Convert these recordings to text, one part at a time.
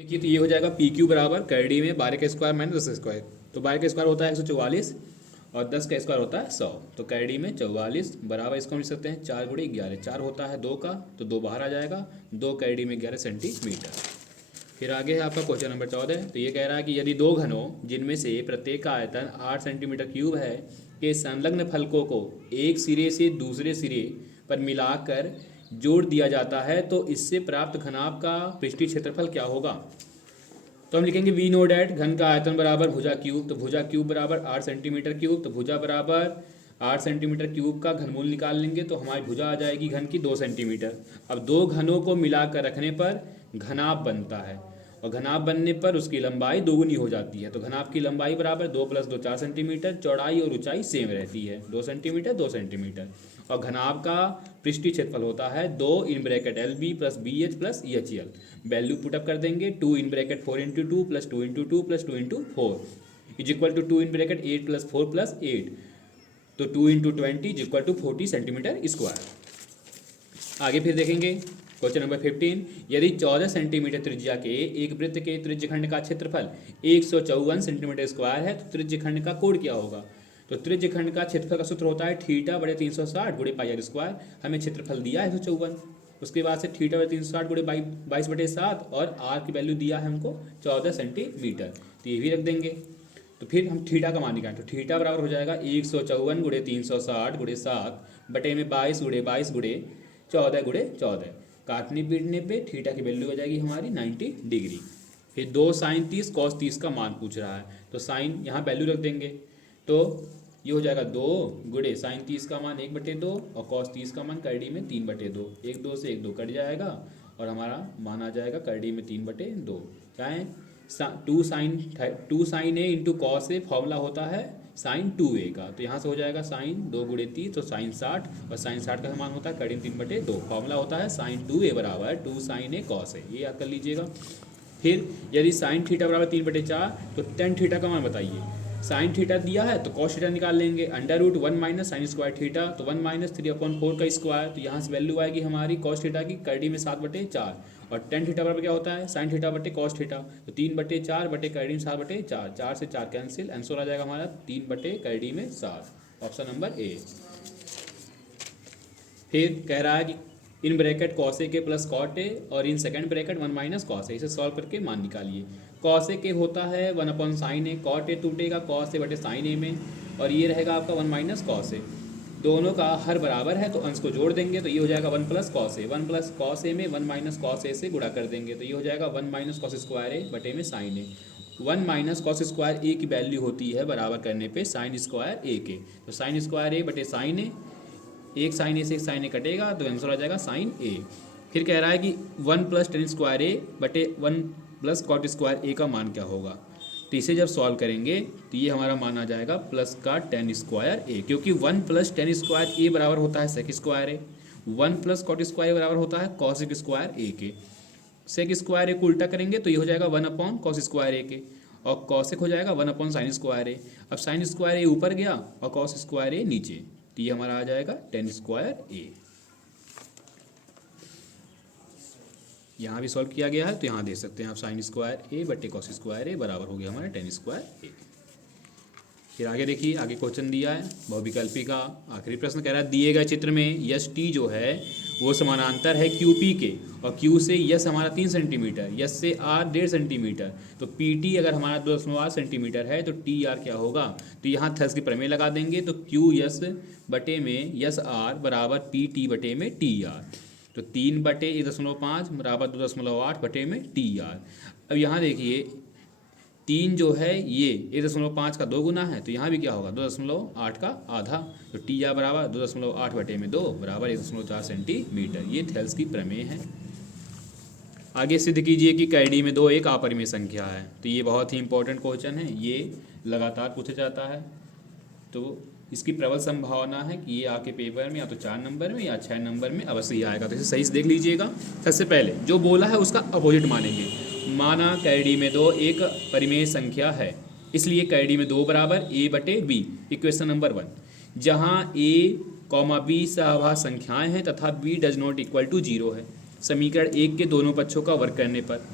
देखिए तो ये हो जाएगा पी क्यू बराबर कैडी में 12 का स्क्वायर माइनस 10 का स्क्वायर। तो 12 का स्क्वायर होता है 144 और 10 का स्क्वायर होता है 100। तो कैडी में 44 बराबर इसको हम लिख सकते हैं 4 गुणे 11। 4 होता है 2 का तो 2 बाहर आ जाएगा। 2 कैडी में 11 सेंटीमीटर। फिर आगे है आपका क्वेश्चन नंबर 14। तो ये कह रहा है कि यदि दो घनों जिनमें से प्रत्येक का आयतन 8 सेंटीमीटर क्यूब है के संलग्न फलकों को एक सिरे से दूसरे सिरे पर मिलाकर जोड़ दिया जाता है तो इससे प्राप्त घनाभ का पृष्ठीय क्षेत्रफल क्या होगा। तो हम लिखेंगे वी नो डैट घन का आयतन बराबर भुजा क्यूब। तो भुजा क्यूब बराबर 8 सेंटीमीटर क्यूब। तो भुजा बराबर 8 सेंटीमीटर क्यूब का घनमूल निकाल लेंगे तो हमारी भुजा आ जाएगी घन की 2 सेंटीमीटर। अब दो घनों को मिलाकर रखने पर घनाभ बनता है और घनाभ बनने पर उसकी लंबाई दोगुनी हो जाती है। तो घनाभ की लंबाई बराबर 2 + 2 4 सेंटीमीटर। चौड़ाई और ऊंचाई सेम रहती है 2 सेंटीमीटर 2 सेंटीमीटर। और घनाभ का पृष्ठीय क्षेत्रफल होता है 2 in bracket LB + BH + EHL। Value put up कर देंगे 2 in bracket 4 × 2 + 2 × 2 + 2 × 4 is 2 in bracket 8 + 4 + 8। तो 2 × 20 इज 40 सेंटीमीटर स्क्वायर। आगे फिर देखेंगे क्वेश्चन नंबर 15। यदि 14 सेंटीमीटर त्रिज्या के एक वृत्त के त्रिज्यखंड का क्षेत्रफल 154 सेंटीमीटर स्क्वायर है तो त्रिज्यखंड का कोण क्या होगा। तो त्रिज्यखंड का क्षेत्रफल का सूत्र होता है θ/360 × πr²। हमें क्षेत्रफल दिया है 154। उसके बाद से θ/360 × 22/7 और r की वैल्यू दिया है हमको 14 सेंटीमीटर। तो ये भी रख देंगे। तो फिर हम थीटा का मान निकालें तो थीटा बराबर हो जाएगा 154 × 360 × 7 बटे में 22 × 22 × 14 × 14। काटने पीटने पे थीटा की वैल्यू हो जाएगी हमारी 90 डिग्री। फिर 2 sin 30 cos 30 का मान पूछ रहा है तो साइन यहाँ वैल्यू रख देंगे। तो ये हो जाएगा 2 × sin 30 का मान 1/2 और cos 30 का मान कैडी में 3/2। 1 2 से 1 2 कट जाएगा और हमारा मान आ जाएगा कैडी में 3/2। चाहे 2 sin A × cos A formula होता है sin 2A का। तो यहाँ से हो जाएगा sin 2 × 30 तो sin 60 और sin 60 का मान होता है कैडी में 3/2। फॉर्मूला होता है sin 2A बराबर 2 sin A cos A। ये याद कर लीजिएगा। फिर यदि sin थीटा बराबर 3/4 तो tan थीटा का मान बताइए। sin थीटा दिया है तो cos थीटा निकाल लेंगे। √1 - sin स्क्वायर थीटा तो 1 - 3/4 का स्क्वायर। तो यहाँ से वैल्यू आएगी हमारी cos थीटा की कैडी में 7/4 और tan थीटा बराबर क्या होता है sin थीटा बटे cos थीटा। तो 3/4 बटे कैडी में 7/4। 4 से 4 कैंसिल आंसर आ जाएगा हमारा 3 बटे कैडी में 7। Option number A. फिर कह रहा है कि इन ब्रैकेट cos A के प्लस cot A और in second bracket 1 - cos A। इसे सॉल्व करके मान निकालिए। cos A के होता है 1/sin A। cot A टूटेगा cos A बटे sin A में और ये रहेगा आपका 1 - cos A। दोनों का हर बराबर है तो अंश को जोड़ देंगे तो ये हो जाएगा 1 + cos A। 1 + cos A में 1 - cos A से गुणा कर देंगे तो ये हो जाएगा 1 - cos स्क्वायर A बटे में sin A। 1 - cos square A की वैल्यू होती है बराबर करने पे sin स्क्वायर A के। तो sin स्क्वायर A बटे sin A। एक साइन ए से एक साइन ए कटेगा तो आंसर आ जाएगा साइन ए। फिर कह रहा है कि 1 + tan स्क्वायर ए बटे 1 + cot स्क्वायर ए का मान क्या होगा। तो इसे जब सॉल्व करेंगे तो ये हमारा मान आ जाएगा प्लस का tan स्क्वायर ए, क्योंकि 1 + tan स्क्वायर ए बराबर होता है सेक स्क्वायर ए। 1 + cot स्क्वायर बराबर होता है cos स्क्वायर ए के। सेक स्क्वायर ए को उल्टा करेंगे तो ये हो जाएगा 1/cos स्क्वायर ए के और कॉसेक हो जाएगा 1/sin स्क्वायर ए। अब साइन स्क्वायर ए ऊपर गया और cos स्क्वायर ए नीचे तो ये हमारा आ जाएगा tan स्क्वायर ए। यहाँ भी सॉल्व किया गया है तो यहाँ देख सकते हैं आप sin स्क्वायर ए बटे cos स्क्वायर ए बराबर हो गया हमारा tan स्क्वायर ए। फिर आगे देखिए, आगे क्वेश्चन दिया है बहुविकल्पी का आखिरी प्रश्न कह रहा है दिए गए चित्र में यस टी जो है वो समानांतर है क्यू पी के और क्यू से यस हमारा 3 सेंटीमीटर, यस से आर 1.5 सेंटीमीटर। तो पी टी अगर हमारा 2.8 सेंटीमीटर है तो टी आर क्या होगा। तो यहाँ थर्स की प्रमेय लगा देंगे तो क्यू यस बटे में यस आर बराबर पी टी बटे में टी आर। तो 3/1.5 बराबर 2.8 बटे में टी आर। अब यहाँ देखिए 3 जो है ये 1.5 का 2 गुना है तो यहाँ भी क्या होगा 2.8 का आधा। तो टी आर बराबर 2.8 बटे में 2 बराबर 1.4 सेंटीमीटर। ये थेल्स की प्रमेय है। आगे सिद्ध कीजिए कि कैडी में 2 एक अपरिमेय संख्या है। तो ये बहुत ही इंपॉर्टेंट क्वेश्चन है, ये लगातार पूछा जाता है। तो इसकी प्रबल संभावना है कि ये आपके पेपर में या तो 4 नंबर में या 6 नंबर में अवश्य ही आएगा। तो इसे सही से देख लीजिएगा। सबसे पहले जो बोला है उसका अपोजिट मानेंगे। माना कैडी में 2 एक परिमेय संख्या है, इसलिए कैडी में 2 बराबर a बटे b। इक्वेशन नंबर 1 जहाँ a, b सहभाज्य संख्याएं हैं तथा b does not equal to 0 है। समीकरण 1 के दोनों पक्षों का वर्ग करने पर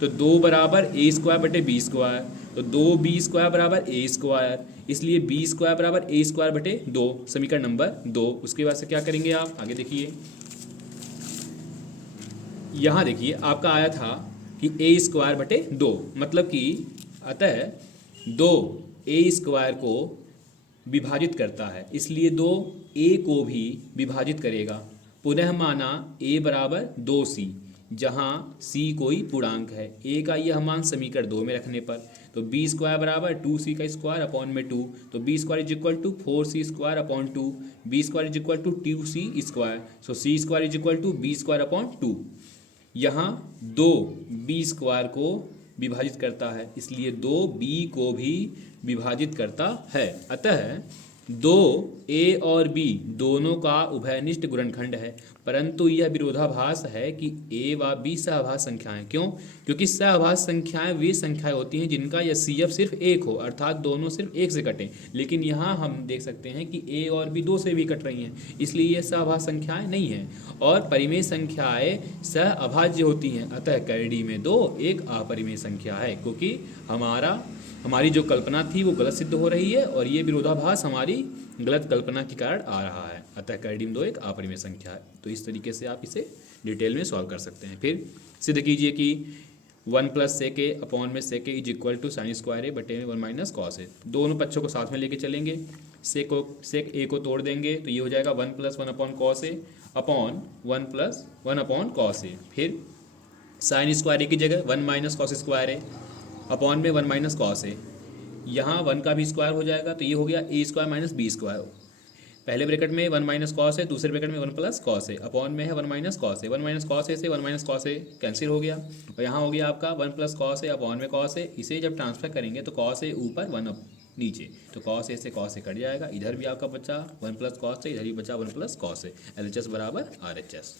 तो 2 बराबर ए स्क्वायर बटे बी स्क्वायर, तो 2b स्क्वायर बराबर ए स्क्वायर, इसलिए बी स्क्वायर बराबर ए स्क्वायर बटे 2, समीकरण नंबर 2। उसके बाद से क्या करेंगे आप आगे देखिए, यहाँ देखिए आपका आया था कि ए स्क्वायर बटे 2, मतलब कि अतः 2 ए स्क्वायर को विभाजित करता है, इसलिए 2 ए को भी विभाजित करेगा। पुनः माना a बराबर 2c, जहाँ c कोई पूर्णांक है, a का यह मान समीकरण 2 में रखने पर, तो b स्क्वायर बराबर 2c का स्क्वायर अपॉन में 2, तो b square is equal to 4c square upon 2, b square is equal to 2c square, so c square is equal to b square upon 2। यहाँ 2 b स्क्वायर को विभाजित करता है, इसलिए 2 b को भी विभाजित करता है। अतः 2 a और b दोनों का उभयनिष्ठ गुणनखंड है, परंतु यह विरोधाभास है कि a व b सहभाज्य संख्याएं। क्यों? क्योंकि सहभाज्य संख्याएं वे संख्याएं होती हैं जिनका एचसीएफ सिर्फ 1 हो, अर्थात दोनों सिर्फ 1 से कटें। लेकिन यहाँ हम देख सकते हैं कि a और b 2 से भी कट रही हैं, इसलिए ये सहभाज्य संख्याएं नहीं हैं और परिमेय संख्याएं सह अभाज्य होती हैं। अतः कैडी में 2 एक अपरिमेय संख्या है, क्योंकि हमारी जो कल्पना थी वो गलत सिद्ध हो रही है और ये विरोधाभास हमारी गलत कल्पना के कारण आ रहा है। अतः कैडी में 2 एक अपरिमेय संख्या है। तो इस तरीके से आप इसे डिटेल में सॉल्व कर सकते हैं। फिर सिद्ध कीजिए कि 1 प्लस सेक ए अपॉन में sec A is equal to sine square A बटे में 1 माइनस कॉस ए। दोनों पक्षों को साथ में लेके चलेंगे, सेक ए को तोड़ देंगे तो ये हो जाएगा 1 plus 1 upon cos A upon 1 plus 1 upon cos A. फिर साइन स्क्वायर ए की जगह 1 माइनस कॉस स्क्वायर ए अपॉन में 1 माइनस कॉस ए, यहाँ 1 का भी स्क्वायर हो जाएगा तो ये हो गया ए स्क्वायर माइनस बी स्क्वायर। पहले ब्रैकेट में 1 माइनस कॉस है, दूसरे ब्रैकेट में 1 प्लस कॉस है, अपॉन में है 1 माइनस कॉस है। 1 माइनस कॉस ए से 1 माइनस कॉस ए कैंसिल हो गया और यहाँ हो गया आपका 1 प्लस कॉस ए अपॉन में कॉस ए। इसे जब ट्रांसफर करेंगे तो कॉस ए ऊपर 1 नीचे, तो कॉस ए से कॉस ए कट जाएगा, इधर भी आपका बचा 1 प्लस कॉस ए, इधर भी बचा 1 प्लस कॉस ए। LHS बराबर RHS।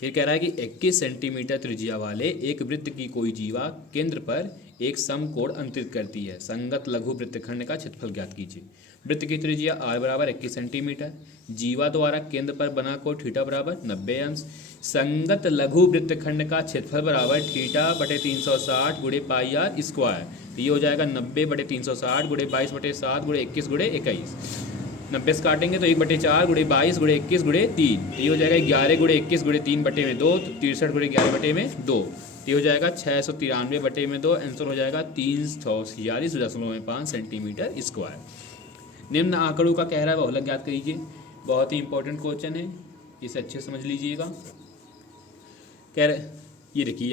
फिर कह रहा है कि 21 सेंटीमीटर त्रिज्या वाले एक वृत्त की कोई जीवा केंद्र पर एक समकोण अंतरित करती है, संगत लघु वृत्तखंड का क्षेत्रफल ज्ञात कीजिए। वृत्त की त्रिज्या r बराबर 21 सेंटीमीटर, जीवा द्वारा केंद्र पर बना कोण थीटा बराबर 90 अंश, संगत लघु वृत्तखंड का क्षेत्रफल बराबर थीटा बटे 360 गुणे पाई आर स्क्वायर। तो ये हो जाएगा 90 बटे 360 गुणे 22 बटे 7 गुणे 21 गुणे 21। 90 से काटेंगे तो 1/4 गुणे 22 गुणे 21 गुणे 3, तो ये हो जाएगा 11 गुणे 21 गुणे 3 बटे में 2, तो 63 गुणे 11 बटे में 2, तो ये हो जाएगा 693 बटे में 2। आंसर हो जाएगा 346.5 सेंटीमीटर स्क्वायर। निम्न आंकड़ों का कह रहा है बहुलक ज्ञात कीजिए। बहुत ही इंपॉर्टेंट क्वेश्चन है, इसे अच्छे समझ लीजिएगा। कह रहे ये देखिए